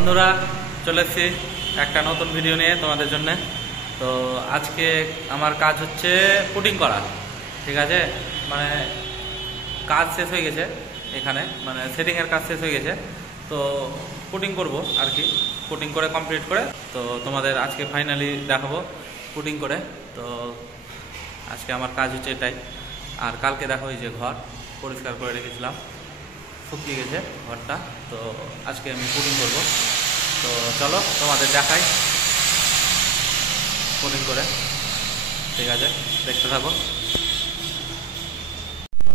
বন্ধুরা চলে এসেছি একটা নতুন ভিডিও নিয়ে তোমাদের জন্য। তো আজকে আমার কাজ হচ্ছে পুটিং করা, ঠিক আছে। মানে কাজ শেষ হয়ে গেছে, এখানে মানে সেটিংয়ের কাজ শেষ হয়ে গেছে। তো পুটিং করব আর কি, পুটিং করে কমপ্লিট করে তো তোমাদের আজকে ফাইনালি দেখাবো পুটিং করে। তো আজকে আমার কাজ হচ্ছে এটাই। আর কালকে দেখো এই যে ঘর পরিষ্কার করে রেখেছিলাম, শুকিয়ে গেছে ঘরটা। তো আজকে আমি পুটিং করব। তো চলো তোমাদের দেখাই পুটিং করে, ঠিক আছে, দেখতে থাকো।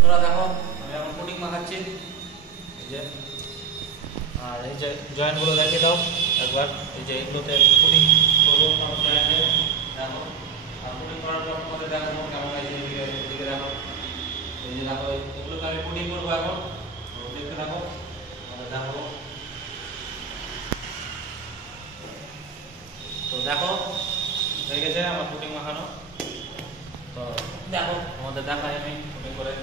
তোরা দেখো আমি এখন পুটিং মাখাচ্ছি, এই যে। আর এই যে জয়েন্টগুলো দেখিয়ে দাও একবার, এই যে এগুলোতে পুটিং করবো জয়েন্টে, দেখো। আর পুটিং করার পর তোমাদের দেখাবো কেমন হয়, এদিকে দেখো, এই যে দেখো এগুলোকে আমি পুটিং করবো এখন, দেখতে থাকো, দেখাবো। তো দেখো হয়ে গেছে আমার পুটিং মাখানো। তো দেখো আমাদের দেখাই আমি পুটিং করে।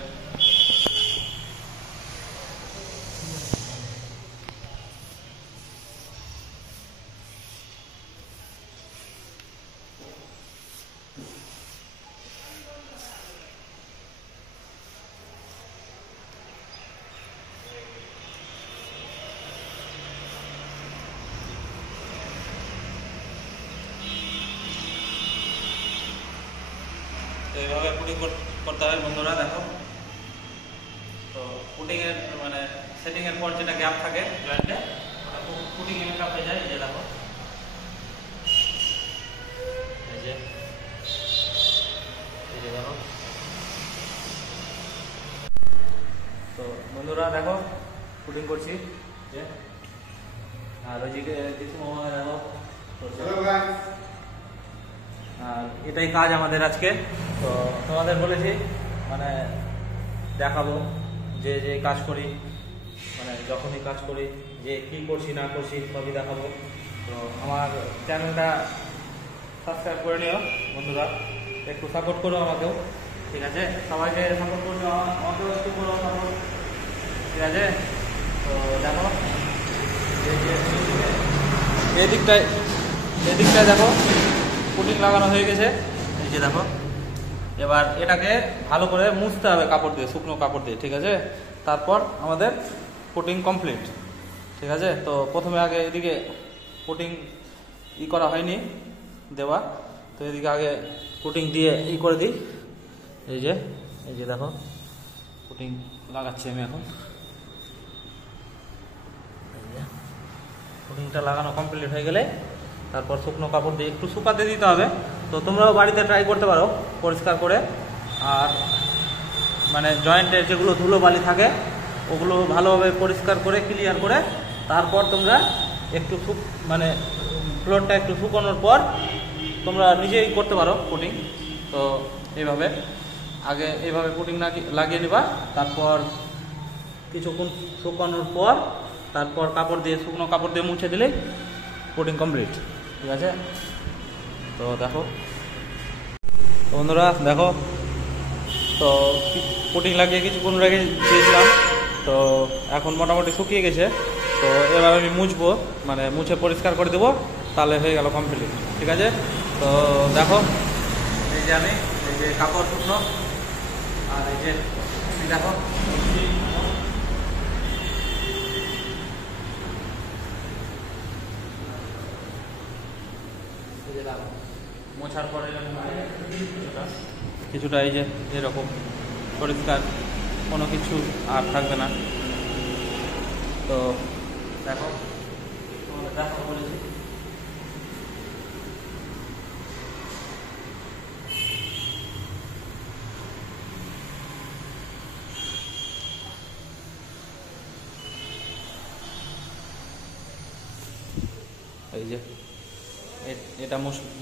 তো এইভাবে পুটিং করতে হয় বন্ধুরা, দেখো। তো পুটিংয়ের মানে সেটিংয়ের পর যেটা গ্যাপ থাকে জয়েন্টে, পুটিং এ মেকআপ হয়ে যায়। এই যে দেখো, এই যে দেখো। তো বন্ধুরা দেখো পুটিং করছি যে। আর ওইদিকে কিছু মামা দেখো, আর এটাই কাজ আমাদের আজকে। তো তোমাদের বলেছি মানে দেখাবো যে যে কাজ করি, মানে যখনই কাজ করি যে কী করছি না করছি সবই দেখাবো। তো আমার চ্যানেলটা সাবস্ক্রাইব করে নিও বন্ধুরা, একটু সাপোর্ট করো আমাকেও, ঠিক আছে। সবাইকে সাপোর্ট করবে, আমাকেও একটু করো সাপোর্ট, ঠিক আছে। তো দেখো এদিকটায় দেখো পুটিং লাগানো হয়ে গেছে, এই যে দেখো। এবার এটাকে ভালো করে মুছতে হবে কাপড় দিয়ে, শুকনো কাপড় দিয়ে, ঠিক আছে। তারপর আমাদের পুটিং কমপ্লিট, ঠিক আছে। তো প্রথমে আগে এদিকে পুটিং করা হয়নি দেওয়া, তো এদিকে আগে পুটিং দিয়ে করে দিই। এই যে দেখো পুটিং লাগাচ্ছি আমি এখন। এই যে পুটিংটা লাগানো কমপ্লিট হয়ে গেলে তারপর শুকনো কাপড় দিয়ে একটু শুকাতে দিতে হবে। তো তোমরাও বাড়িতে ট্রাই করতে পারো পরিষ্কার করে। আর মানে জয়েন্টের যেগুলো ধুলোবালি থাকে ওগুলো ভালোভাবে পরিষ্কার করে ক্লিয়ার করে তারপর তোমরা একটু মানে ফ্লোরটা একটু শুকানোর পর তোমরা নিজেই করতে পারো পুটিং। তো এইভাবে আগে এইভাবে পুটিং লাগিয়ে নিবা, তারপর কিছুক্ষণ শুকানোর পর তারপর কাপড় দিয়ে শুকনো কাপড় দিয়ে মুছে দিলেই পুটিং কমপ্লিট, ঠিক আছে। তো দেখো বন্ধুরা দেখো, তো পুটিং লাগিয়ে কিছুক্ষণ রেখে দিয়েছিলাম। তো এখন মোটামুটি শুকিয়ে গেছে। তো এবার আমি মুছবো, মানে মুছে পরিষ্কার করে দেবো, তাহলে হয়ে গেল কমপ্লিট, ঠিক আছে। তো দেখো এই যে আমি এই যে কাপড় শুকনো, আর এই যে দেখো মোছার পরে কিছুটা এই যে এরকম পরিষ্কার, কোনো কিছু আর থাকবে না। তো দেখো দেখো বলেছি এই যে এটা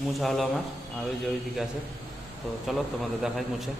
মুছা হলো আমার, আর ওই যে ওইদিকে আছে। তো চলো তোমাদের দেখাই মুছে।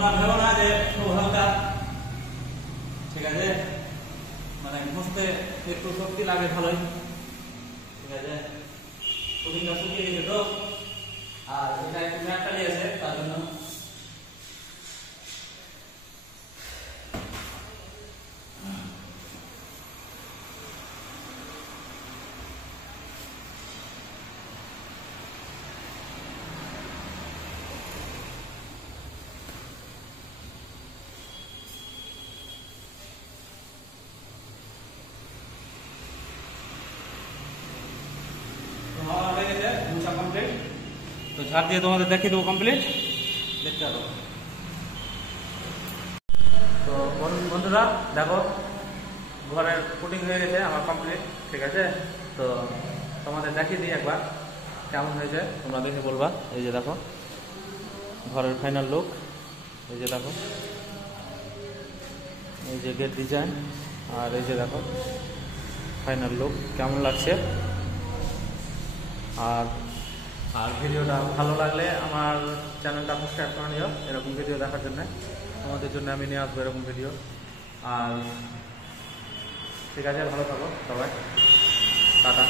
তোমরা ভেবো না যে খুব হালকা, ঠিক আছে, মানে ঘষতে একটু শক্তি লাগে ভালোই, ঠিক আছে। পুডিংটা শুকিয়ে গেছে তো, আর এটা একটু ম্যাট টালি আছে তার জন্য হয়ে গেছে মুছা কমপ্লিট। তো ঝাড় দিয়ে তোমাদের দেখিয়ে দেবো কমপ্লিট, দেখতে পাবো। তো বন্ধুরা দেখো ঘরের পুটিং হয়ে গেছে আমার কমপ্লিট, ঠিক আছে। তো তোমাদের দেখিয়ে দিই একবার কেমন হয়েছে, তোমরা দেখে বলবা। এই যে দেখো ঘরের ফাইনাল লুক, এই যে দেখো, এই যে গেট ডিজাইন, আর এই যে দেখো ফাইনাল লুক কেমন লাগছে। আর আর ভিডিওটা ভালো লাগলে আমার চ্যানেলটা সাবস্ক্রাইব করে নিও এরকম ভিডিও দেখার জন্য। তোমাদের জন্য আমি নিয়ে আসবো এরকম ভিডিও। আর ঠিক আছে, ভালো থাকো সবাই, টাটা।